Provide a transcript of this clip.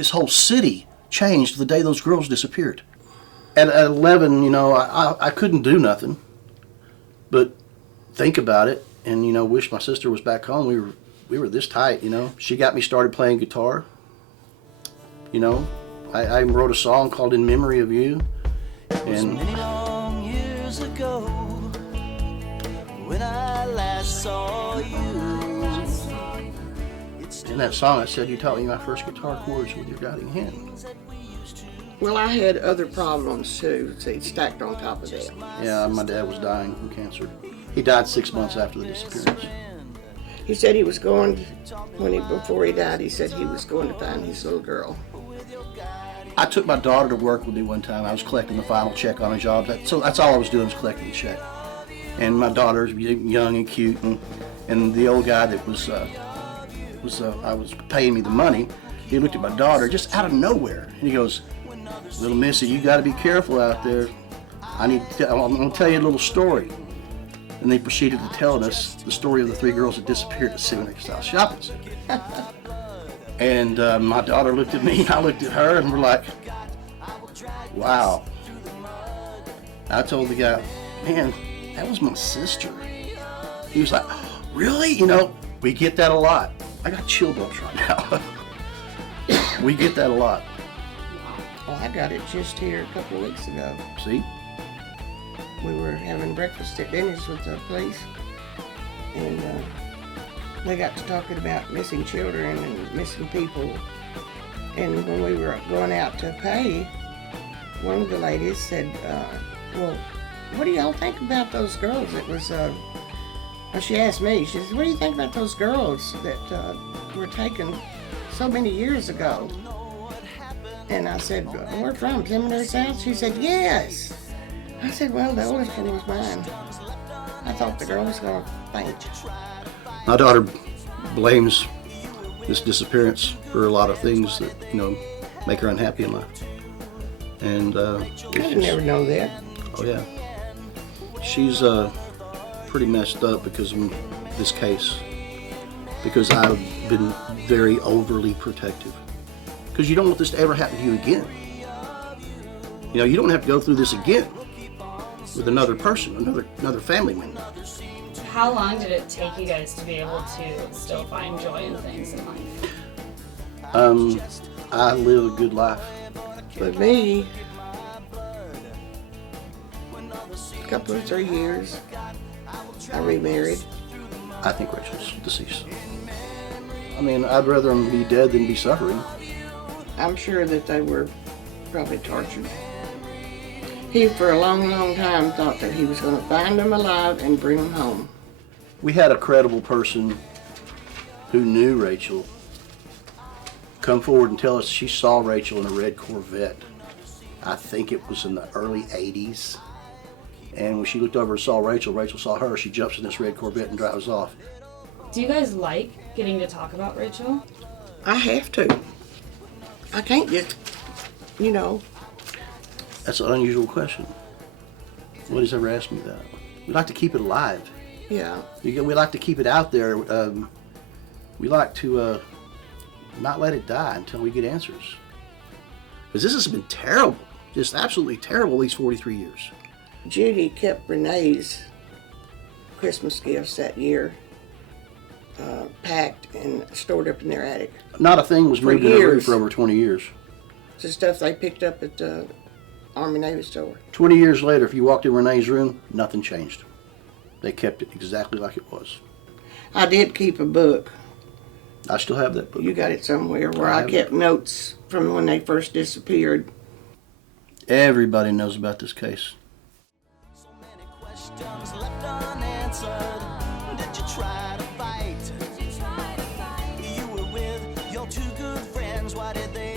This whole city changed the day those girls disappeared. At 11, you know, I couldn't do nothing but think about it and, you know, wish my sister was back home. We were this tight, you know. She got me started playing guitar. You know, I wrote a song called In Memory of You. And many long years ago when I last saw you. In that song I said, you taught me my first guitar chords with your guiding hand. Well, I had other problems too, see, stacked on top of that. Yeah, my dad was dying from cancer. He died 6 months after the disappearance. He said he was going, before he died, he said he was going to find his little girl. I took my daughter to work with me one time. I was collecting the final check on a job. So that's all I was doing, was collecting the check. And my daughter's young and cute, and the old guy that was paying me the money, he looked at my daughter just out of nowhere, and he goes, "Little missy, you got to be careful out there. I'm going to tell you a little story." And they proceeded to tell us the story of the 3 girls that disappeared at Seminary South Shopping Center. And my daughter looked at me, and I looked at her, and we're like, wow. I told the guy, man, that was my sister. He was like, really? You know, we get that a lot. I got chill bumps right now. We get that a lot. Well, I got it just here a couple of weeks ago. See? We were having breakfast at Denny's with the police, and they got to talking about missing children and missing people. And when we were going out to pay, one of the ladies said, well, what do y'all think about those girls? It was, she asked me, she said, what do you think about those girls that were taken so many years ago? And I said, where from, Seminary South? She said, yes. I said, well, the oldest one was mine. I thought the girl was going to faint. My daughter blames this disappearance for a lot of things that, you know, make her unhappy in life. And I never know that. Oh yeah, she's pretty messed up because of this case. Because I've been very overly protective. Because you don't want this to ever happen to you again. You know, you don't have to go through this again with another person, another family member. How long did it take you guys to be able to still find joy in things in life? I live a good life. But me, a couple or 3 years, I remarried. I think Rachel's deceased. I mean, I'd rather them be dead than be suffering. I'm sure that they were probably tortured. He, for a long, long time, thought that he was going to find them alive and bring them home. We had a credible person who knew Rachel come forward and tell us she saw Rachel in a red Corvette. I think it was in the early 80s. And when she looked over and saw Rachel, Rachel saw her, she jumps in this red Corvette and drives off. Do you guys like getting to talk about Rachel? I have to. I can't just, you know. That's an unusual question. Nobody's ever asked me that. We like to keep it alive. Yeah. We like to keep it out there. We like to not let it die until we get answers. Because this has been terrible, just absolutely terrible these 43 years. Judy kept Renee's Christmas gifts that year packed and stored up in their attic. Not a thing was moved in her room for over 20 years. It's the stuff they picked up at the Army Navy store. 20 years later, if you walked in Renee's room, nothing changed. They kept it exactly like it was. I did keep a book. I still have that book. You got it somewhere where I kept notes from when they first disappeared. Everybody knows about this case. So many questions left unanswered. Did you try to fight? You were with your 2 good friends. Why did they